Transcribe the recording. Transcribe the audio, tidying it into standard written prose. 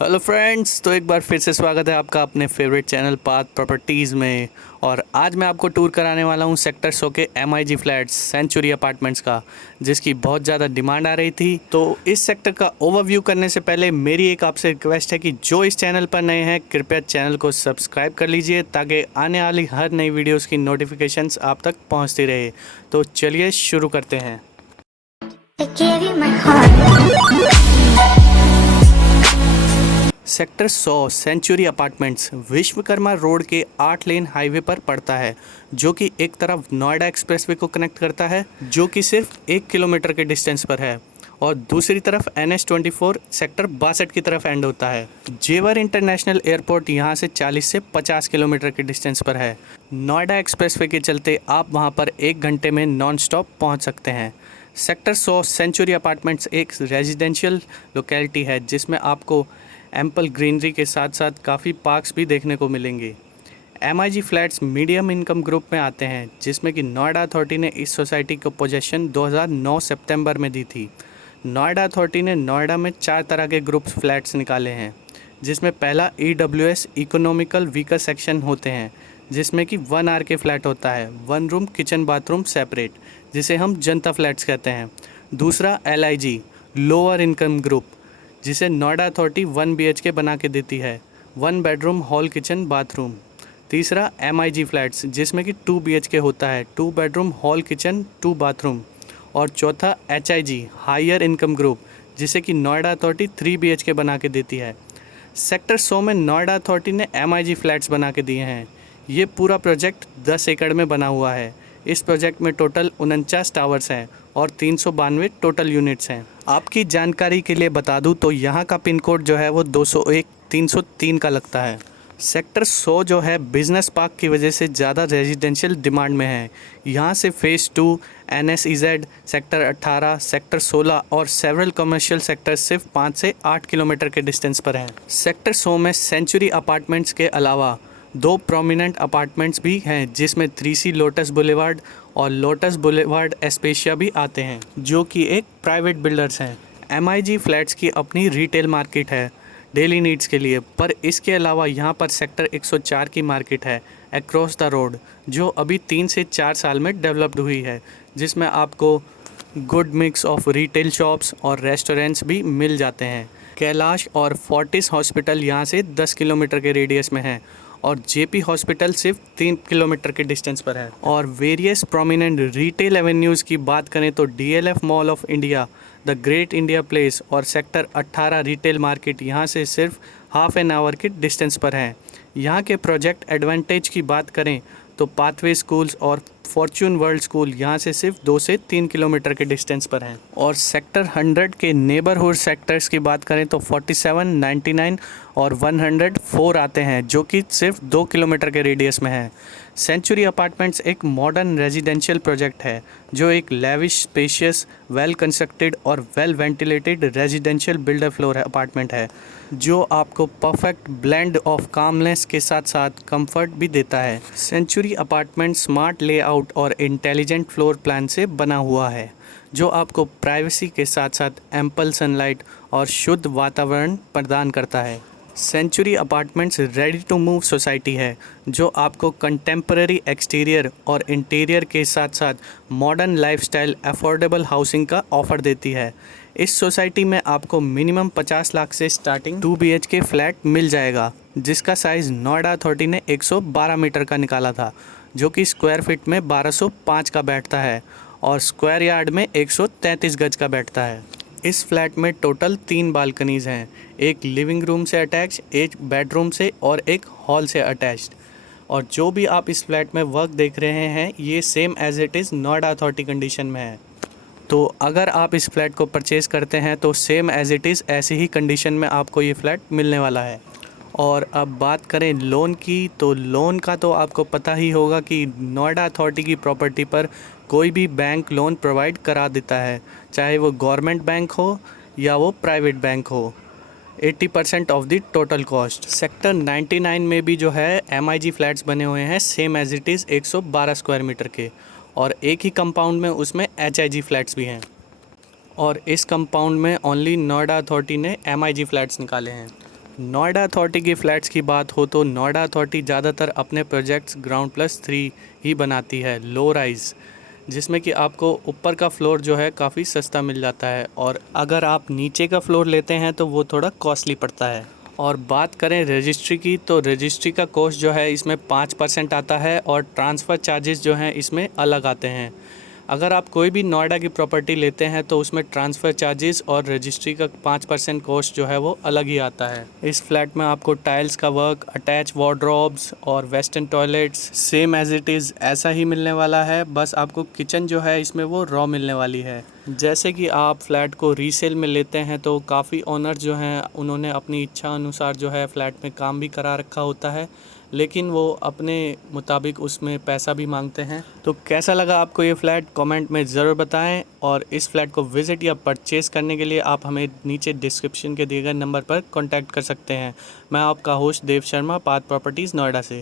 Hello friends, तो एक बार फिर से स्वागत है आपका अपने फेवरेट चैनल पाथ प्रॉपर्टीज़ में। और आज मैं आपको टूर कराने वाला हूं सेक्टर 100 के MIG फ्लैट्स सेंचुरी अपार्टमेंट्स का, जिसकी बहुत ज़्यादा डिमांड आ रही थी। तो इस सेक्टर का ओवरव्यू करने से पहले मेरी एक आपसे रिक्वेस्ट है कि जो इस चैनल पर नए हैं कृपया चैनल को सब्सक्राइब कर लीजिए ताकि आने वाली हर नई वीडियोज़ की नोटिफिकेशंस आप तक पहुँचती रहे। तो चलिए शुरू करते हैं। Sector 100 Century Apartments Vishwakarma road के 8 लेन हाईवे पर पड़ता है, जो कि एक तरफ नोएडा एक्सप्रेसवे को कनेक्ट करता है, जो कि सिर्फ 1 किलोमीटर के डिस्टेंस पर है, और दूसरी तरफ NH24 सेक्टर 62 की तरफ एंड होता है। जेवर इंटरनेशनल एयरपोर्ट यहाँ से 40 से 50 किलोमीटर के डिस्टेंस पर है। नोएडा एक्सप्रेसवे के चलते आप वहाँ पर 1 घंटे में नॉन स्टॉप पहुँच सकते हैं। सेक्टर 100 सेंचुरी अपार्टमेंट्स एक रेजिडेंशियल लोकेलिटी है जिसमें आपको एम्पल ग्रीनरी के साथ साथ काफ़ी पार्क्स भी देखने को मिलेंगे। MIG flats medium income group में आते हैं, जिसमें कि नोएडा अथॉरिटी ने इस सोसाइटी को पोजेशन 2009 सितंबर में दी थी। नोएडा अथॉरिटी ने नोएडा में 4 तरह के ग्रुप फ्लैट्स निकाले हैं, जिसमें पहला EWS इकोनॉमिकल वीकर सेक्शन होते हैं, जिसमें कि 1 आर के फ्लैट होता है, 1 रूम किचन बाथरूम सेपरेट, जिसे हम जनता फ्लैट्स कहते हैं। दूसरा LIG लोअर इनकम ग्रुप, जिसे नोएडा अथॉरिटी 1 BHK बना के देती है, 1 बेडरूम हॉल किचन बाथरूम। तीसरा MIG फ्लैट्स, जिसमें कि 2 BHK होता है, 2 बेडरूम हॉल किचन 2 बाथरूम। और चौथा HIG हायर इनकम ग्रुप, जिसे कि नोएडा अथॉरिटी 3 BHK बना के देती है। सेक्टर 100 में नोएडा अथॉरिटी ने MIG फ्लैट्स बना के दिए हैं। ये पूरा प्रोजेक्ट 10 एकड़ में बना हुआ है। इस प्रोजेक्ट में टोटल 49 टावर्स हैं और 392 टोटल यूनिट्स हैं। आपकी जानकारी के लिए बता दूं तो यहाँ का पिन कोड जो है वो 201 303 का लगता है। सेक्टर 100 जो है बिज़नेस पार्क की वजह से ज़्यादा रेजिडेंशियल डिमांड में है। यहाँ से फ़ेज़ 2, NSEZ, सेक्टर 18, सेक्टर 16 और सेवरल कमर्शियल सेक्टर सिर्फ 5 से 8 किलोमीटर के डिस्टेंस पर हैं। सेक्टर 100 में सेंचुरी अपार्टमेंट्स के अलावा 2 प्रोमिनेंट अपार्टमेंट्स भी हैं, जिसमें 3C लोटस बुलेवार्ड और लोटस बुलेवार्ड एस्पेशिया भी आते हैं, जो कि एक प्राइवेट बिल्डर्स हैं। MIG फ्लैट्स की अपनी रिटेल मार्केट है डेली नीड्स के लिए, पर इसके अलावा यहाँ पर सेक्टर 104 की मार्केट है अक्रॉस द रोड, जो अभी 3 से 4 साल में डेवलप्ड हुई है, जिसमें आपको good mix of retail shops और रेस्टोरेंट्स भी मिल जाते हैं। कैलाश और फोर्टिस हॉस्पिटल यहाँ से 10 किलोमीटर के रेडियस में है, और JP हॉस्पिटल सिर्फ 3 किलोमीटर के डिस्टेंस पर है। और वेरियस प्रोमिनेंट रिटेल एवेन्यूज़ की बात करें तो DLF mall of India, the great India place और सेक्टर 18 रिटेल मार्केट यहाँ से सिर्फ हाफ एन आवर के डिस्टेंस पर है। यहाँ के प्रोजेक्ट एडवांटेज की बात करें तो पाथवे स्कूल्स और फॉर्च्यून वर्ल्ड स्कूल यहाँ से सिर्फ 2 से 3 किलोमीटर के डिस्टेंस पर हैं। और सेक्टर 100 के नेबरहुड सेक्टर्स की बात करें तो 47, 99 और 104 आते हैं, जो कि सिर्फ 2 किलोमीटर के रेडियस में है। सेंचुरी अपार्टमेंट्स एक मॉडर्न रेजिडेंशियल प्रोजेक्ट है, जो एक लेविश, स्पेशियस, वेल कंस्ट्रक्टेड और well ventilated residential builder floor apartment है, जो आपको परफेक्ट ब्लेंड ऑफ कामनेस के साथ साथ कंफर्ट भी देता है। सेंचुरी अपार्टमेंट स्मार्ट लेआउट और इंटेलिजेंट फ्लोर प्लान से बना हुआ है, जो आपको प्राइवेसी के साथ साथ एम्पल सनलाइट और शुद्ध वातावरण प्रदान करता है। Century Apartments ready to move society है, जो आपको कंटेम्पररी एक्सटीरियर और इंटीरियर के साथ साथ मॉडर्न लाइफस्टाइल अफोर्डेबल हाउसिंग का ऑफ़र देती है। इस सोसाइटी में आपको मिनिमम 50 लाख से स्टार्टिंग 2 BHK फ्लैट मिल जाएगा, जिसका साइज़ नोएडा अथॉरिटी ने 112 मीटर का निकाला था, जो कि स्क्वायर फीट में 1205 का बैठता है और स्क्वायर यार्ड में 133 गज का बैठता है। इस फ्लैट में टोटल 3 बालकनीज़ हैं, एक लिविंग रूम से अटैच, एक बेडरूम से और एक हॉल से अटैच्ड। और जो भी आप इस फ्लैट में वर्क देख रहे हैं, ये same as it is Noida authority condition में है। तो अगर आप इस फ्लैट को परचेज़ करते हैं तो सेम एज़ इट इज़ ऐसी ही कंडीशन में आपको ये फ्लैट मिलने वाला है। और अब बात करें लोन की, तो लोन का तो आपको पता ही होगा कि नोएडा अथॉरिटी की प्रॉपर्टी पर कोई भी बैंक लोन प्रोवाइड करा देता है, चाहे वो गवर्नमेंट बैंक हो या वो प्राइवेट बैंक हो, 80% of the total cost. Sector 99 में भी जो है MIG फ्लैट्स बने हुए हैं same as it is 112 square metre के, और एक ही कंपाउंड में उसमें HIG फ्लैट्स भी हैं। और इस कंपाउंड में ओनली नोएडा अथॉरिटी ने MIG फ्लैट्स निकाले हैं। नोएडा अथॉरिटी की फ़्लैट्स की बात हो तो नोएडा अथॉरिटी ज़्यादातर अपने प्रोजेक्ट्स ग्राउंड+3 ही बनाती है, लो राइज़, जिसमें कि आपको ऊपर का फ्लोर जो है काफ़ी सस्ता मिल जाता है, और अगर आप नीचे का फ्लोर लेते हैं तो वो थोड़ा कॉस्टली पड़ता है। और बात करें रजिस्ट्री की, तो रजिस्ट्री का कॉस्ट जो है इसमें 5% आता है, और ट्रांसफ़र चार्जेस जो हैं इसमें अलग आते हैं। अगर आप कोई भी नोएडा की प्रॉपर्टी लेते हैं तो उसमें ट्रांसफ़र चार्जेस और रजिस्ट्री का 5% कॉस्ट जो है वो अलग ही आता है। इस फ्लैट में आपको टाइल्स का वर्क, अटैच वार्डरोब्स और western toilets same as it is ऐसा ही मिलने वाला है, बस आपको किचन जो है इसमें वो रॉ मिलने वाली है। जैसे कि आप फ्लैट को रीसेल में लेते हैं तो काफ़ी ओनर जो हैं उन्होंने अपनी इच्छा अनुसार जो है फ्लैट में काम भी करा रखा होता है, लेकिन वो अपने मुताबिक उसमें पैसा भी मांगते हैं। तो कैसा लगा आपको ये फ़्लैट, कमेंट में ज़रूर बताएं, और इस फ्लैट को विज़िट या परचेज़ करने के लिए आप हमें नीचे डिस्क्रिप्शन के दिए गए नंबर पर कॉन्टैक्ट कर सकते हैं। मैं आपका host Dev Sharma, path properties Noida से।